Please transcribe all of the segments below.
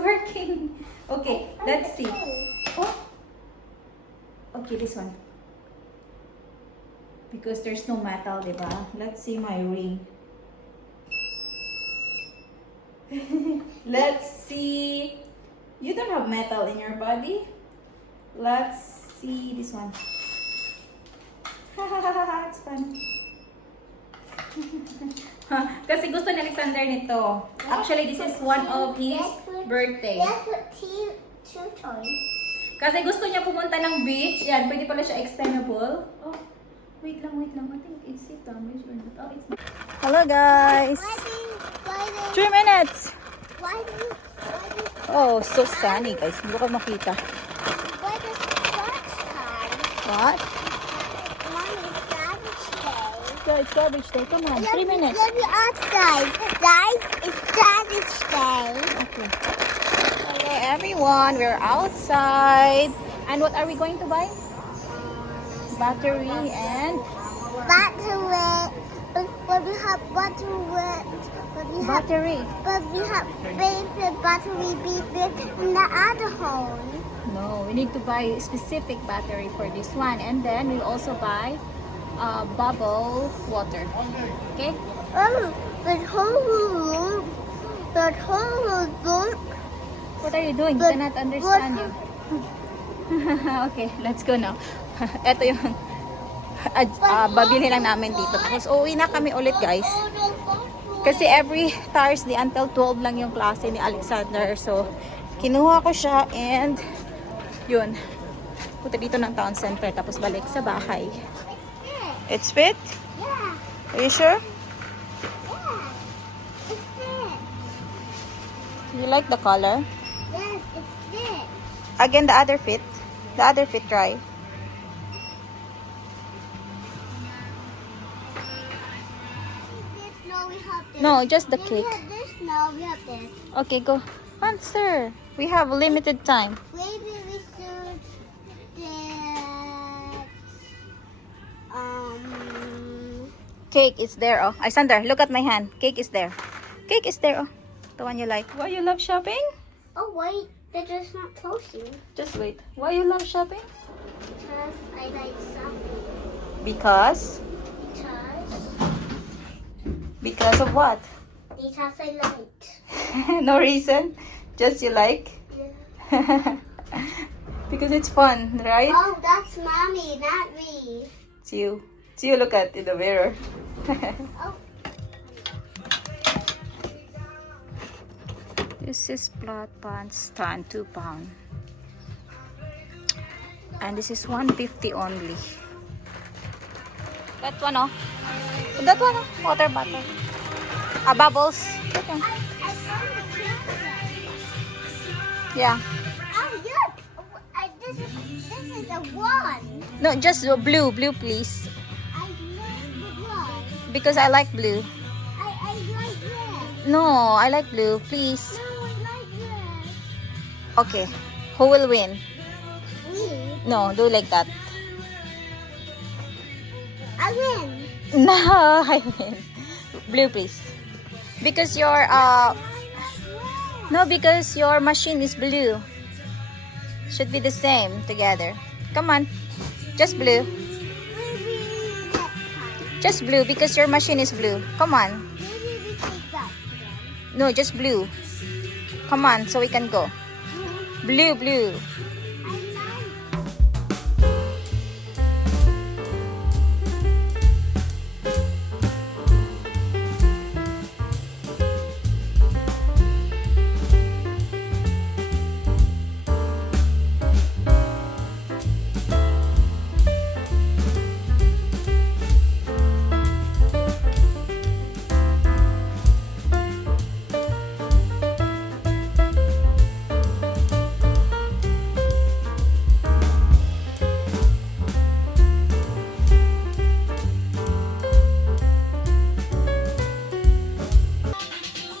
working. Okay, let's see. Oh. Okay, this one. Because there's no metal, diba? Let's see my ring. Let's see. You don't have metal in your body. Let's see this one. It's fun. Kasi gusto ni Alexander nito. Actually, this is one of his birthday. Let's put two toys. Kasi gusto niya pumunta ng beach. Yan, pwede pala siya extendable. Oh, wait lang. I think it's it. Oh, it's not. Hello, guys. 3 minutes. Oh, so sunny, guys. Hindi ko makita. Why does garbage time? What? Mommy, it's garbage day. Yeah, it's garbage day. Come on, 3 minutes. Let me outside. Guys, it's garbage day. Okay. Hello, everyone. We're outside. And what are we going to buy? Battery and Battery. But we have battery. battery. But we have paper battery bigger in the other hole. No, we need to buy specific battery for this one. And then we'll also buy bubble water. Okay? But whole What are you doing? I cannot understand you. Okay, let's go now. Ito yung babili lang namin dito. Tapos uuwi na kami ulit, guys. Kasi every Thursday until 12 lang yung klase ni Alexander. So, kinuha ko siya and yun. Punta dito ng town center tapos balik sa bahay. It's fit? Yeah, Are you sure? yeah. It's fit. You like the color? Yes, it's fit. Again, the other fit. The other fit, try. This, no, we have this. No, just the Then cake. We have this, no, we have this. Okay, go. Answer. We have limited time. Maybe we should get Cake is there, oh. Alexander, look at my hand. Cake is there. Cake is there, oh. The one you like. Why you love shopping? oh wait, they're just not closing. Just wait. Why you love shopping? Because I like something. Because? Because of what? Because I liked. No reason. Just you like? Yeah. Because it's fun, right? Oh, that's mommy, not me. It's you. It's you look at in the mirror. Oh, This is flat pants stand, 2 pound. And this is 150 only. That one, oh. That one, oh. Water bottle. Bubbles. That one. I found the camera. Yeah. Oh, look. This is a one. No, just blue. Blue, please. I like the one. Because I like blue. I like red. No, I like blue. Please. No, I like red. Okay. Who will win? Me. No, do like that. I win. No, I win. Blue, please. Because your no, because your machine is blue. Should be the same together. Come on. Just blue. Maybe next time. Just blue because your machine is blue. Come on. Maybe we take that then. No, just blue. Come on, so we can go. Blue, blue. I like.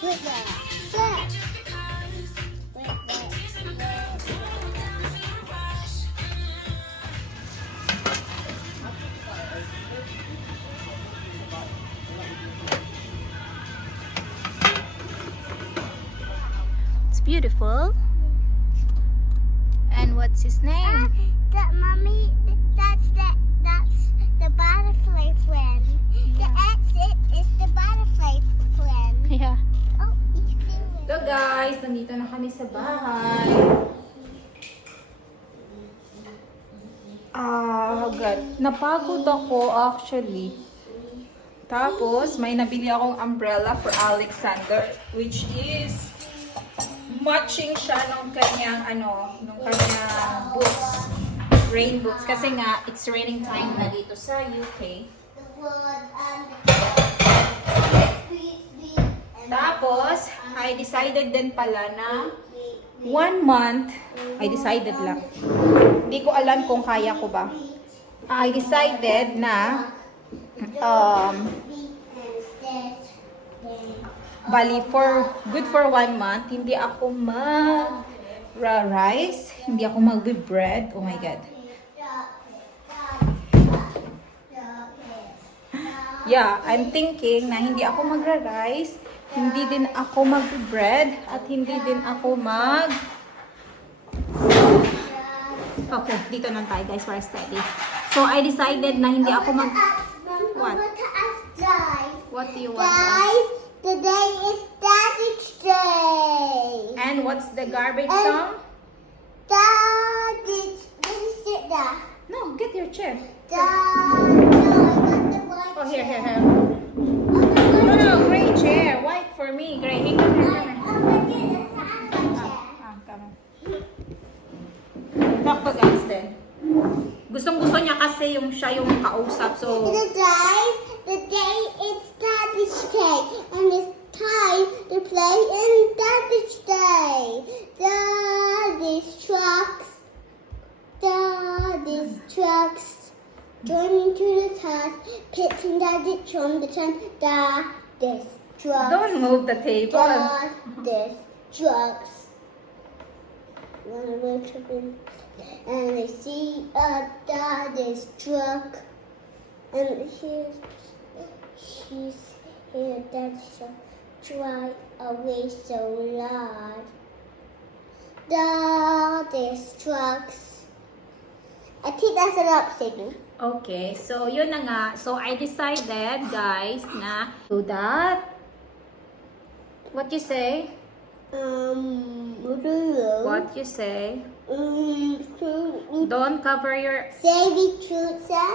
With that. There. With that. It's beautiful. And what's his name? Mommy, that's the butterfly friend. The exit is the butterfly friend. Yeah. Oh, it's doing. So guys, nandito na kami sa bahay. God. Napagod ako actually. Tapos, may nabili akong umbrella for Alexander, which is matching siya nung kanyang boots. Rain boots. Kasi nga, it's raining time na dito sa UK. The word and Tapos, I decided din pala na 1 month, I decided lang. Hindi ko alam kung kaya ko ba. I decided na bali good for 1 month, hindi ako mag-rice, hindi ako mag-bread. Oh my God. Yeah, I'm thinking na hindi ako magra-rice, hindi din ako mag-bread, at hindi din ako Okay, dito lang tayo guys para steady. So, I decided na hindi ako What? What do you want? Guys, today is garbage day. And what's the garbage song? Garbage. Didn't sit there. No, get your chair. No, I got the white Oh, here. chair. No, gray chair. White for me. Gray. Hey, come here. Come on. Talk to guys then. Gustong-gusto niya kasi siya yung kausap. So, The day is garbage day, and it's time to play in garbage day. These trucks, joining to the task, pitching garbage on the turn. This trucks. don't move the table. This trucks. Wanna work tripping, and I see this truck, and she's here. Daddy's truck drive away so loud. This trucks. I think that's an up signal. Okay, so yun na nga. So, I decided, guys, na do that. What you say? What do you know? What you say? Don't cover your... Savvy truth, sir?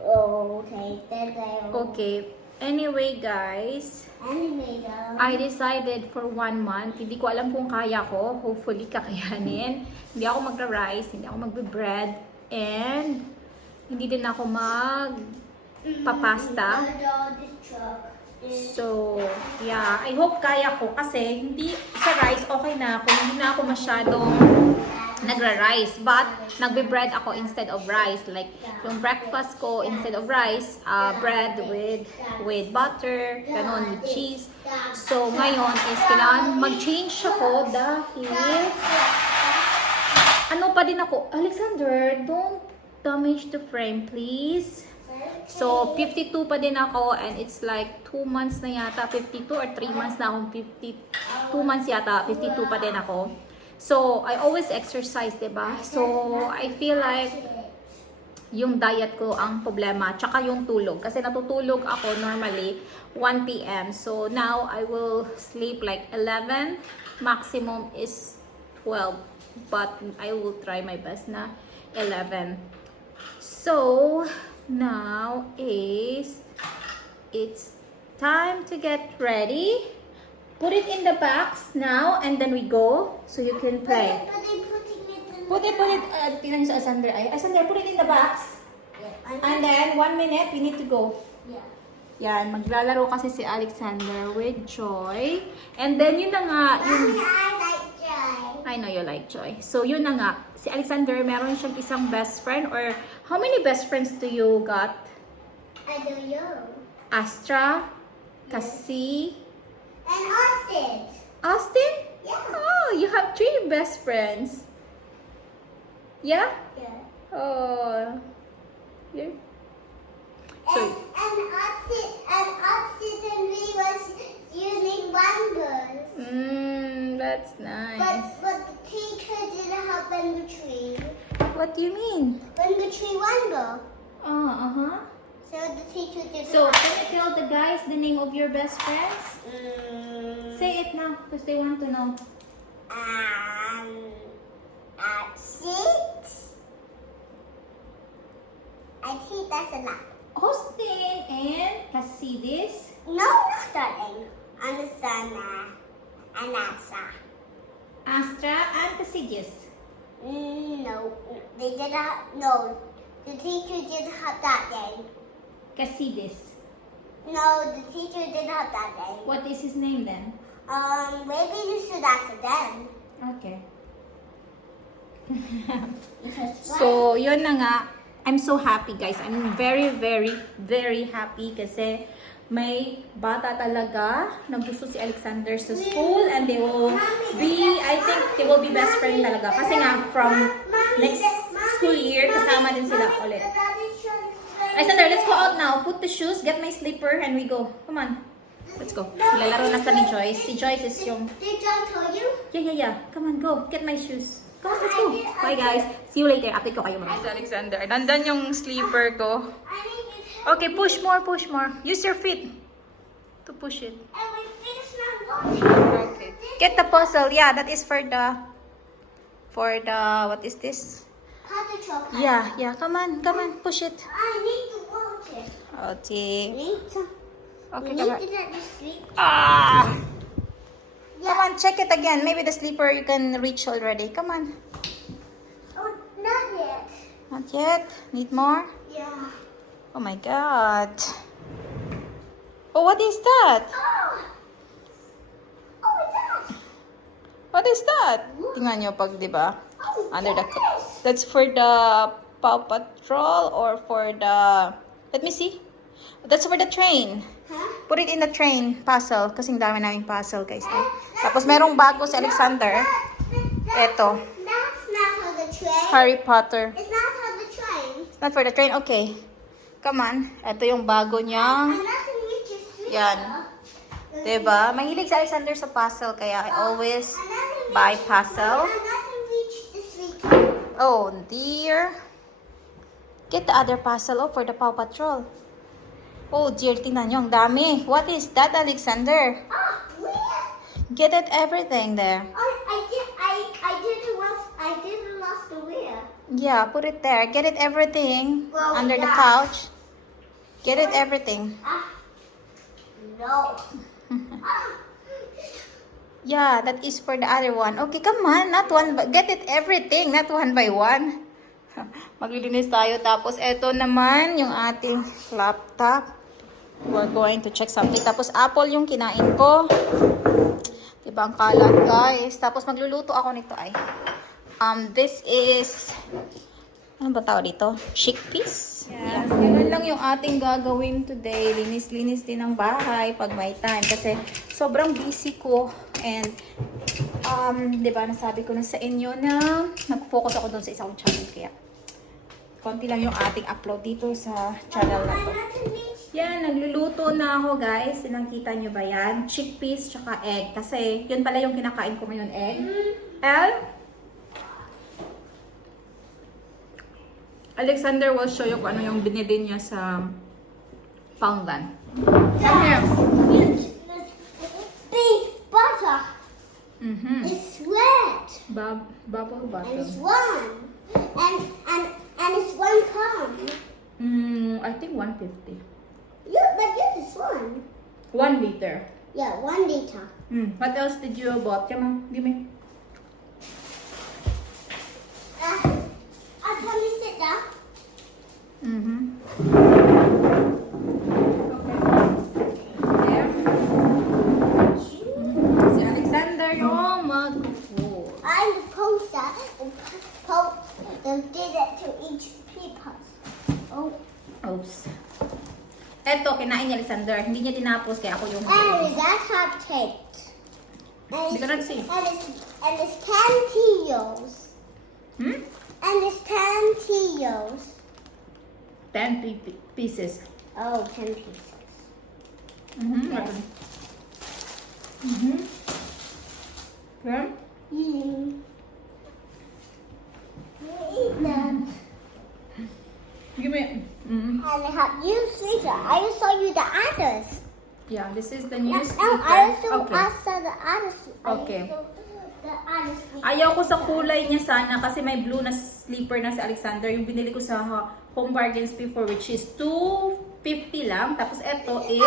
Oh, okay. Then Okay. Anyway, guys, Animator. I decided for 1 month. Hindi ko alam kung kaya ko. Hopefully, kakayanin. Hindi ako magra-rice. Hindi ako magbe-bread. And hindi din ako magpapasta. So, yeah. I hope kaya ko. Kasi hindi sa rice, okay na ako. Hindi na ako masyadong nagra-rice. But, nagbe-bread ako instead of rice. Like, yung breakfast ko, instead of rice, bread with butter, ganun, with cheese. So, ngayon is kailangan mag-change ako dahil ano pa din ako. Alexander, don't damage the frame, please. So, 52 pa din ako and it's like 2 months na yata, 52 or 3 months na akong 2 months yata, 52 pa din ako. So, I always exercise, diba? So, I feel like yung diet ko ang problema, tsaka yung tulog. Kasi natutulog ako normally 1 p.m. So, now I will sleep like 11. Maximum is 12. But I will try my best na 11. So, now is it's time to get ready. Put it in the box now and then we go so you can play. Put it, tingnan niyo sa Asander. Asander, put it in the box. And then, 1 minute, we need to go. Yan, maglalaro kasi si Alexander with Joy. And then, yun na nga. I like Joy. I know you like Joy. So, yun na nga. Si Alexander, meron siyang isang best friend. Or, how many best friends do you got? I don't know. Astra, Cassie, And Austin. Austin? Yeah. Oh, you have 3 best friends. Yeah? Yeah. Oh. Yeah. So, And Austin and we was using bundles. that's That's nice. But the teacher didn't help when the tree. What do you mean? When the tree one go. Uh-huh. So the teacher didn't So, help. can you tell the guys the name of your best friends? Say it now, because they want to know. At 6. I think that's a lot. Austin and Casidis. No, not that name. Anasana. Anasa. Astra and Casidis. No, they did not. No, the teacher didn't have that name. Casidis. No, the teacher didn't have that name. What is his name then? Maybe you should ask them. Okay. Because So, yun na nga. I'm so happy, guys. I'm very, very, very happy kasi may bata talaga na gusto si Alexander sa school and they will be, I think, they will be best friend talaga. Kasi nga, from next school year, kasama din sila ulit. Alexander, let's go out now. Put the shoes, get my slipper, and we go. Come on. Let's go. Lalaro na sa ni Joyce. Si Joyce is yung... Did John tell you? Yeah. Come on, go. Get my shoes. Come on, let's go. Bye, guys. See you later. Update ko kayo mga. Alexander, nandan yung sleeper ko. I need this. Okay, push more, push more. Use your feet to push it. And we finished my watching. Okay. Get the puzzle. Yeah, that is for the, what is this? Paw Patrol. Yeah. Come on, push it. I need to watch it. Okay. Need to. Okay, We come on. need to let you sleep. Ah! Yeah. Come on, check it again. Maybe the sleeper you can reach already. Come on. Oh, not yet. Not yet. Need more? Yeah. Oh my God. Oh, what is that? Oh. Oh, it's that. What is that? Tingnan nyo pag, di ba? Oh, Under the... yes. That's for the Paw Patrol or for the... Let me see. That's for the train. Huh? Put it in the train puzzle. Kasing dami naming puzzle, guys. Eh. Tapos merong bago si Alexander. Eto. That's not for the train. Harry Potter. It's not for the train. It's not for the train. Okay. Come on. Ito yung bago niyang... And nothing reaches sleep. Yan. Diba? Mahilig si Alexander sa puzzle. Kaya I always buy puzzle. And nothing reaches the sleep. Oh, dear. Get the other puzzle for the Paw Patrol. Oh, dear. Tingnan nyo. Ang dami. What is that, Alexander? Ah, where? Get it everything there. I didn't lost the wheel. Yeah, put it there. Get it everything Well, under the yeah. couch. Get it everything. No. Yeah, that is for the other one. Okay, come on. Not one, but get it everything. Not one by one. Maglilinis tayo. Tapos, eto naman yung ating laptop. We're going to check something. Tapos, apple yung kinain ko. Diba ang kalat, guys? Tapos, magluluto ako nito ay. This is... Ano ba tawag dito? Chickpeas? Yes. Ganun lang yung ating gagawin today. Linis-linis din ang bahay pag may time. Kasi sobrang busy ko. And, di ba, nasabi ko na sa inyo na nag-focus ako doon sa isang channel. Kaya, konti lang yung ating upload dito sa channel na to. Yan, nagluluto na ako, guys. Nakita nyo ba yan? Chickpeas tsaka egg. Kasi, yun pala yung kinakain ko ngayon, egg. Alexander will show you kung ano yung binili niya sa Poundland. Come here. Big butter. Mm-hmm. It's red. Bubble And bottom. it's one. And it's 1 pound. I think 150. But yours is one. 1 liter. Yeah, 1 liter. What else did you bought? Come on, give me. Can we sit down? Mm-hmm. Okay. There. Si Alexander yung mag-food. I'm the poster. And did it to each people. Oh. Oops. Eto, kinain ni Alexander. Hindi niya tinapos, kaya ako yung And that's hot taped. Hindi ka nag-see. And it's 10 kilos. Hmm? And it's 10 kilos. 10 pieces. Oh, 10 pieces. Mm-hmm. Yes. Mm-hmm. Yeah? Mm. You eat them. Give me. And I have you sleeper. I will show you the others. Yeah, this is the new No, sleeper. I also Okay. saw the others. Okay. The other sleeper. Ayaw ko sa kulay niya sana kasi may blue na slipper na si Alexander. Yung binili ko sa Home Bargains before, which is $250 lang. Tapos ito is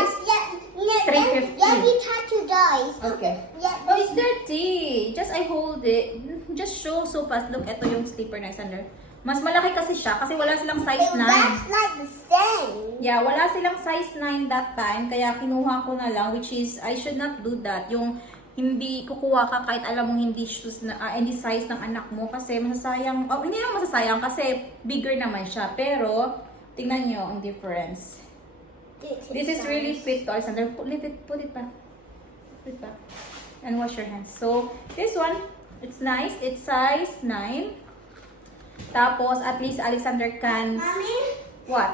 $350. Yeah, we touch your guys. Okay. Yeah, Oh, it's dirty. Just I hold it. Just show so fast. Look, ito yung slipper na Alexander. Mas malaki kasi siya kasi wala silang size 9. that's like the same. Yeah, wala silang size 9 that time. Kaya kinuha ko na lang, which is, I should not do that. Yung hindi kukuha ka kahit alam mong hindi shoes na, any size ng anak mo. Kasi masasayang, oh, hindi naman masasayang kasi bigger naman siya. Pero, tingnan nyo ang difference. This is really fit to Alexander. Put it back. Put it back. And wash your hands. So, this one, it's nice. It's size 9. Tapos, at least Alexander can... Mommy, What?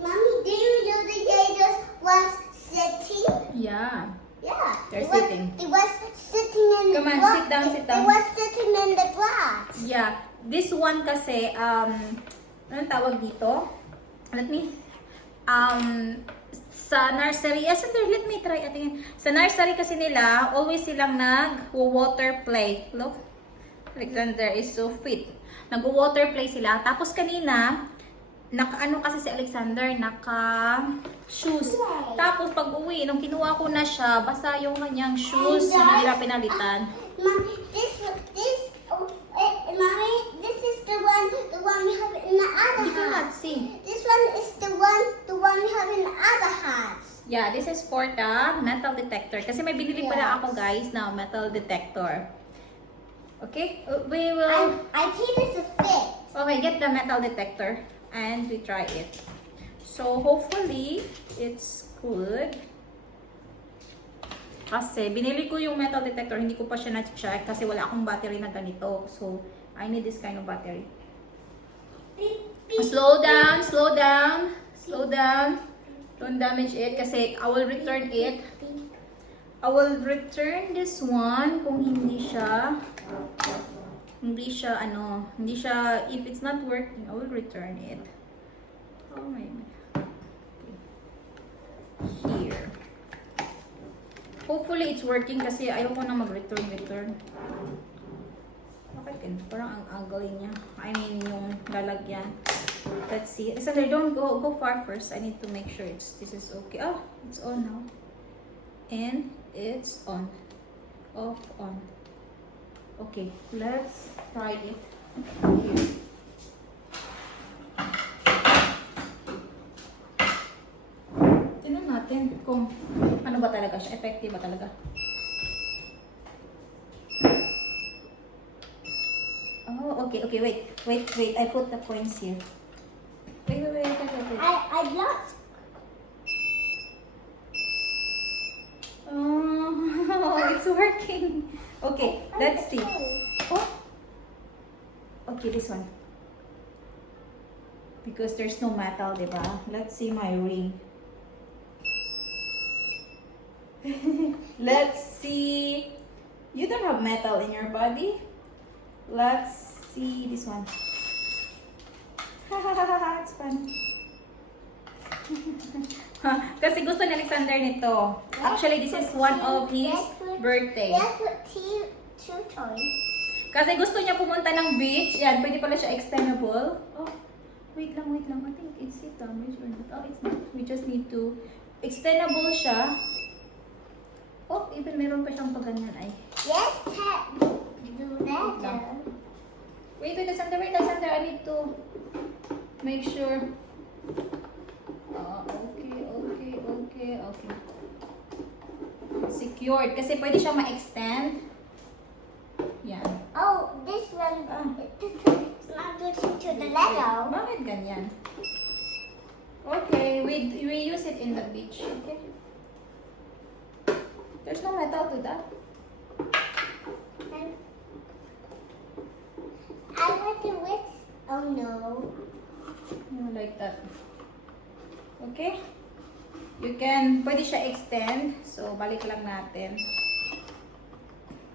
Mommy, do you know the gators was sitting? Yeah. Yeah. They're it was- sitting. It was sitting in the Come on, grass. sit down, sit down. It was sitting in the grass. Yeah. This one kasi, anong tawag dito? Let me, sa nursery, yes, let me try, atingin. Sa nursery kasi nila, always silang nag-water play. Look, Alexander is so fit. Nag-water play sila. Tapos kanina, naka-ano kasi si Alexander, naka-shoes. Tapos pag-uwi, nung kinuha ko na siya, basa yung kanyang shoes, hindi nila pinalitan. Mommy, Mommy, this is the one we have in the other You cannot house. see. This one is the one we have in the other house. Yeah, this is for the metal detector. Kasi may binili pala ako guys na metal detector. Okay? We will... I think this is fit. Okay, get the metal detector and we try it. So, hopefully, it's good. Kasi, binili ko yung metal detector, hindi ko pa siya na-check kasi wala akong battery na ganito. So, I need this kind of battery. Slow down, slow down, slow down. Don't damage it kasi I will return it. I will return this one kung hindi siya, if it's not working, I will return it. Oh my God. Here. Hopefully it's working kasi ayaw ko na mag-return. Okay, parang ang angle niya. I mean, yung lalagyan. Let's see. Alexander, don't go far first. I need to make sure this is okay. Oh, it's on now. And it's on. Off, on. Okay, let's try it. Here. Tingnan natin kung ano ba talaga siya. Effective ba talaga? Oh, okay, wait. I put the coins here. Wait. I lost. Oh, it's working. Okay, let's see. Oh. Okay, this one. Because there's no metal, diba? Let's see my ring. Let's see. You don't have metal in your body. Let's see this one. It's fun. Kasi gusto ni Alexander nito. Actually, this is one of his birthday. Let's put two toys. Kasi gusto niya pumunta ng beach. Yan, pwede pala siya extendable. Oh, wait lang. I think it's damaged or not. Oh, it's not. We just need to... Extendable siya. Oh, even meron pa siyang paganyan ay. Yes, Ted. Do that. Wait, Alexander. I need to make sure. Okay. Secured. Kasi pwede siya ma-extend. Yan. Oh, this one. This one is not good to the Lego. Bakit ganyan? Okay, we use it in the beach. Okay. There's no metal to that. I want to with. Oh no. Like that. Okay? You can, pwede siya extend. So, balik lang natin.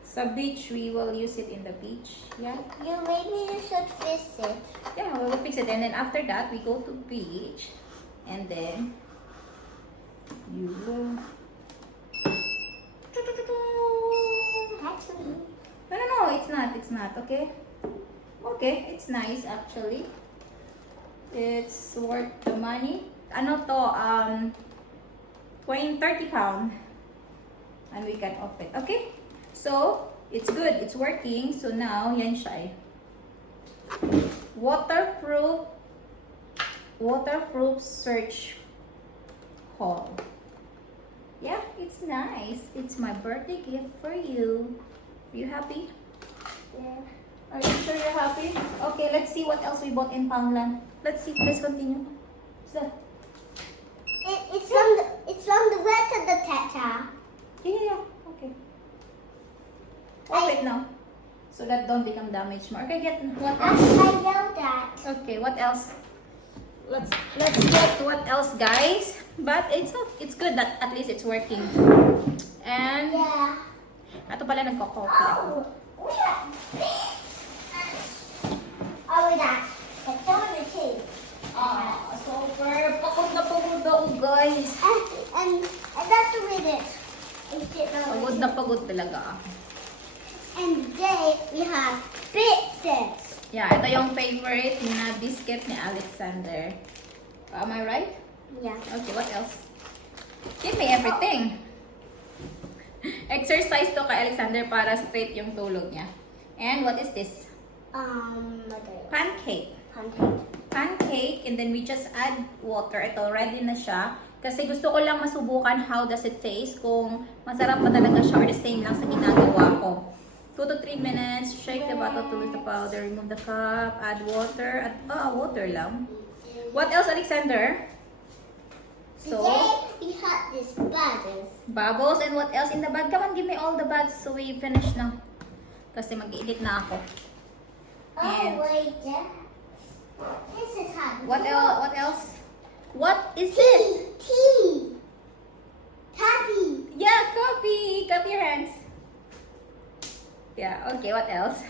Sa beach, we will use it in the beach. Yeah. You maybe you should fix it. Yeah, we will fix it. And then after that, we go to beach. And then, you will... Actually, No, it's not. It's not. Okay? Okay, it's nice actually. It's worth the money. Ano to, 30 pound. And we can off it. Okay? So, it's good. It's working. So now, yan siya eh. Waterproof search haul. Yeah, it's nice. It's my birthday gift for you. Are you happy? yeah. Are you sure you're happy? Okay, let's see what else we bought in Poundland. Let's see. Let's continue. What's that? It's from the rest of the tata. Yeah. Okay. Open it now. So that don't become damaged more. Okay, get what I else? know that. Okay, what else? Let's get what else, guys. But it's not. It's good that at least it's working. And Yeah. ato pala nagko-coffee ako. Oh, we got this. Oh, we got the donut too. Super. Pagod na pagod ako, guys. And that's the way it is. Pagod na pagod talaga ako. And today we have biscuits. Yeah, ito yung favorite na biscuit ni Alexander. Am I right? Yeah. Okay, what else? Give me everything. Exercise to kay Alexander para straight yung tulog niya. And what is this? Okay. Pancake. Pancake. Pancake, and then we just add water. Ito, ready na siya. Kasi gusto ko lang masubukan how does it taste, kung masarap pa talaga siya or the same lang sa ginagawa ko. 2 to 3 minutes, shake the bottle to lose the powder, remove the cup, add water, water lang. What else, Alexander? So, Today we have these bubbles. bubbles, and what else in the bag? Come on, give me all the bags so we finish na. Kasi mag-edit na ako. And Oh wait, this is hot. what else? What else? What is this? Tea. Coffee. Yeah, coffee. Cup your hands. Yeah, okay, what else?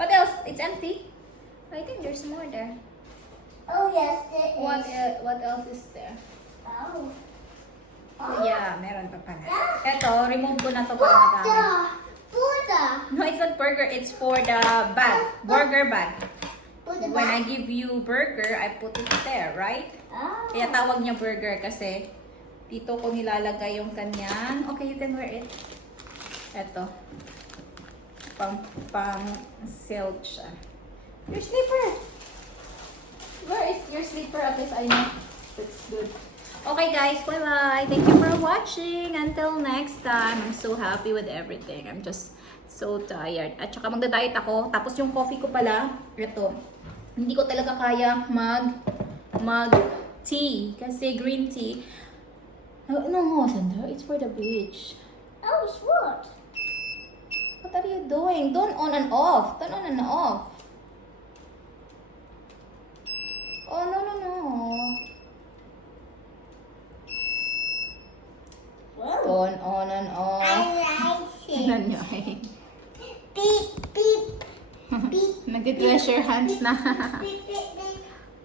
What else? It's empty. I think there's more there. Oh yes, there is. What else is there? Oh. Oh, yeah, meron pa pala. Eto, remove ko na to para madami. Buddha. No, it's not burger. It's for the bag. Burger bag. Buddha. When I give you burger, I put it there, right? Oh. Kaya tawag niya burger kasi dito ko nilalagay yung kanyan. Okay, you can wear it. Eto. Pang silk siya. Your slipper! Where is your slipper? At least I know. That's good. Okay guys, bye-bye. Thank you for watching. Until next time. I'm so happy with everything. I'm just so tired. At saka magda-diet ako. Tapos yung coffee ko pala, ito. Hindi ko talaga kaya mag-tea. Kasi green tea. No, Sandra. It's for the beach. Oh, it's what? What are you doing? Don't on and off. Turn on and off. Oh, no. Turn on and off. I like Tingnan it. nyo eh. Beep, beep, beep. Nagdi-treasure hands na. Beep, beep, beep,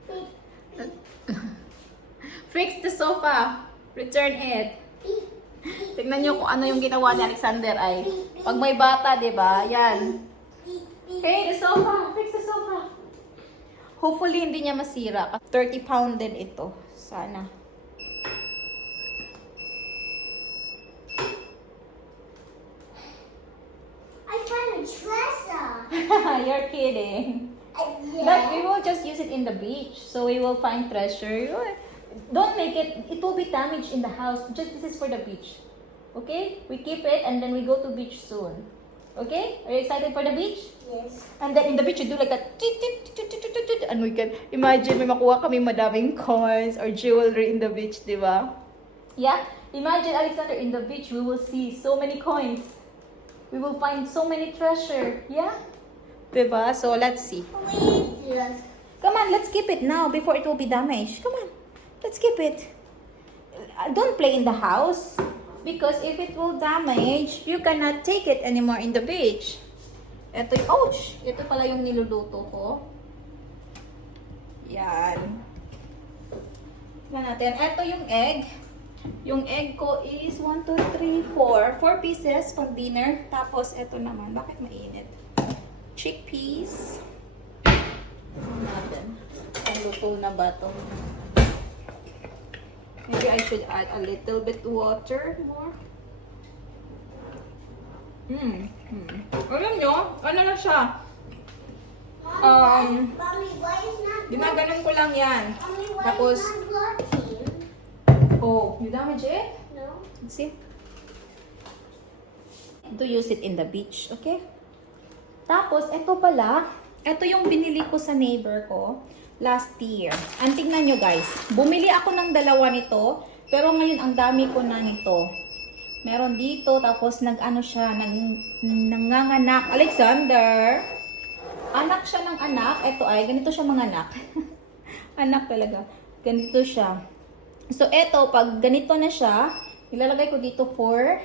beep, Fix the sofa. Return it. beep, Tingnan nyo kung ano yung ginawa ni Alexander ay. Pag may bata, di ba? Yan. beep, beep. Hey, the sofa. Fix the sofa. Hopefully, hindi niya masira. 30 pound din ito. Sana. I found a treasure. You're kidding. Yeah. But we will just use it in the beach. So we will find treasure. Don't make it. It will be damaged in the house. Just this is for the beach. Okay? We keep it and then we go to beach soon. Okay? Are you excited for the beach? Yes. And then in the beach, you do like that. And we can imagine may makuha kami madaming coins or jewelry in the beach, di ba? Yeah? Imagine, Alexander, in the beach, we will see so many coins. We will find so many treasure. Yeah? Diba? So, let's see. Wait, yes. Come on, let's keep it now before it will be damaged. Come on. Let's keep it. Don't play in the house. Because if it will damage, you cannot take it anymore in the beach. Ito yung, ouch! Ito pala yung niluluto ko. Yan. Tignan natin. Ito yung egg. Yung egg ko is 1, 2, 3, 4. 4 pieces pang dinner. Tapos, ito naman. Bakit mainit? Chickpeas. Tignan natin. Ang luto na ba ito? Maybe I should add a little bit water more. Alam nyo, ano na siya? Mommy, why is not Ginaganon ko lang yan. Mommy, why Tapos, is not working? oh, you damage it? No. Let's see. To use it in the beach, okay? Tapos, ito pala, ito yung binili ko sa neighbor ko last year. Ang tingnan nyo guys, bumili ako ng dalawa nito, pero ngayon ang dami ko na nito. Meron dito, tapos nag-ano siya, nanganganak. Alexander! Anak siya ng anak. Ito ay, ganito siya mga anak. Anak talaga. Ganito siya. So, ito, pag ganito na siya, ilalagay ko dito for,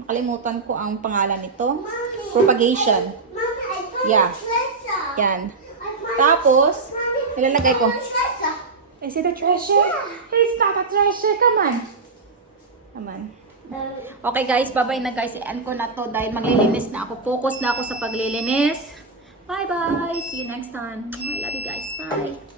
nakalimutan ko ang pangalan nito. Mommy, Propagation. Mommy, I found Yeah. a treasure. Yan. I found Tapos, Mommy, ilalagay ko. I found a treasure. Is it a treasure? It's not a treasure. Come on. Come on. Okay guys, bye-bye na guys. I-end ko na to dahil maglilinis na ako. Focus na ako sa paglilinis. Bye-bye. See you next time. I love you guys. Bye.